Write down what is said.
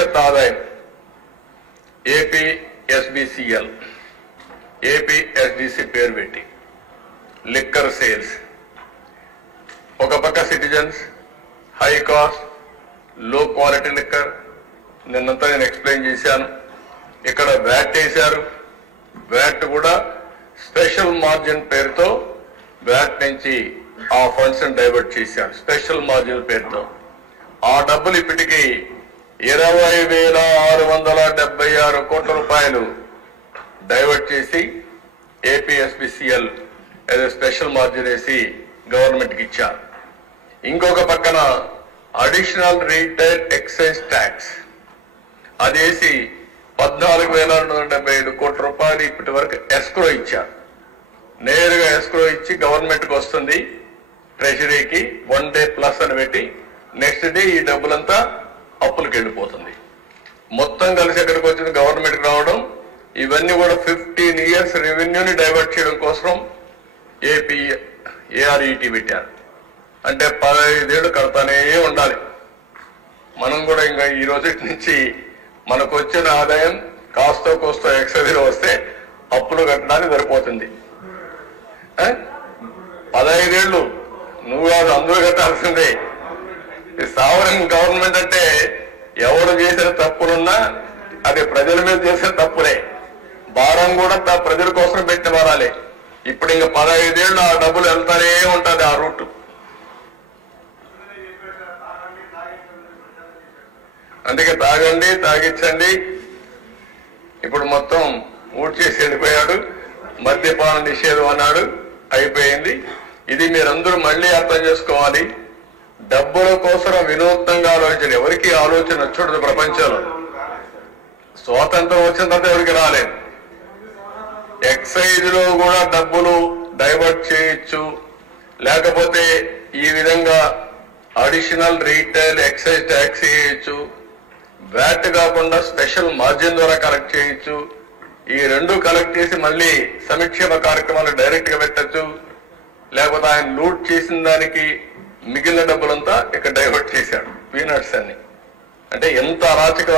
భవిష్యత్ ఆదాయం APSBCL APSDC పేరు పెట్టి లిక్కర్ సేల్స్ ఒక పక్క సిటిజన్స్ హై కాస్ట్ లో క్వాలిటీ లిక్కర్ నిన్నంతా నేను ఎక్స్ప్లెయిన్ చేశాను. ఇక్కడ వ్యాట్ వేశారు. వ్యాట్ కూడా స్పెషల్ మార్జిన్ పేరుతో వ్యాట్ నుంచి ఆ ఫండ్స్ డైవర్ట్ చేశారు స్పెషల్ మార్జిన్ పేరుతో. ఆ డబ్బులు ఇప్పటికీ 20,676 కోట్ల రూపాయలు డైవర్ట్ చేసి ఏపీఎస్బిసిఎల్ ఏదో స్పెషల్ మార్జిన్ వేసి గవర్నమెంట్కి ఇచ్చారు. ఇంకొక పక్కన అడిషనల్ రీటైల్ ఎక్సైజ్ ట్యాక్స్ అదేసి 14,277 కోట్ల రూపాయలు ఇప్పటి వరకు ఎస్క్రో ఇచ్చారు. నేరుగా ఎస్క్రో ఇచ్చి గవర్నమెంట్కి వస్తుంది, ట్రెజరీకి 1 డే ప్లస్ అని పెట్టి నెక్స్ట్ డే ఈ డబ్బులంతా అప్పులకు వెళ్ళిపోతుంది. మొత్తం కలిసి ఎక్కడికి వచ్చింది గవర్నమెంట్కి రావడం. ఇవన్నీ కూడా 15 years రెవెన్యూని డైవర్ట్ చేయడం కోసం ఏఆర్ఈటీ పెట్టారు. అంటే 15 ఏళ్ళు కడతానే ఉండాలి. మనం కూడా ఇంకా ఈ రోజు నుంచి మనకు వచ్చిన ఆదాయం కాస్తో కోస్తో ఎక్సైజ్లో వస్తే అప్పులు కట్టడానికి సరిపోతుంది. 15 ఏళ్ళు నువ్వు కాదు అందరూ కట్టాల్సిందే. సావరన్ గవర్నమెంట్ అంటే ఎవరు చేసిన తప్పులున్నా అది ప్రజల మీద చేసిన తప్పులే. భారం కూడా ప్రజల కోసం పెట్టిన వారాలే. ఇప్పుడు ఇంకా 15 ఏళ్ళు ఆ డబ్బులు వెళ్తానే ఉంటుంది ఆ రూట్. అందుకే తాగండి తాగించండి. ఇప్పుడు మొత్తం ఊడ్చేసి వెళ్ళిపోయాడు. మద్యపాన నిషేధం అన్నాడు, అయిపోయింది. ఇది మీరందరూ మళ్ళీ అర్థం చేసుకోవాలి. డబ్బుల కోసం వినూత్నంగా ఆలోచన ఎవరికి ఆలోచన వచ్చూడదు ప్రపంచంలో. స్వాతంత్రం వచ్చిన తర్వాత ఎవరికి రాలేదు. ఎక్సైజ్ లో కూడా డబ్బులు డైవర్ట్ చేయొచ్చు, లేకపోతే ఈ విధంగా అడిషనల్ రీటైల్ ఎక్సైజ్ ట్యాక్స్ చేయొచ్చు, వ్యాట్ కాకుండా స్పెషల్ మార్జిన్ ద్వారా కలెక్ట్ చేయొచ్చు. ఈ రెండు కలెక్ట్ చేసి మళ్ళీ సంక్షేమ కార్యక్రమాలు డైరెక్ట్ గా పెట్టచ్చు. లేకపోతే ఆయన లూట్ చేసిన దానికి మిగిలిన డబ్బులంతా ఇక్కడ డైవర్ట్ చేశాడు పీనట్స్ అని. అంటే ఎంత అరాచకం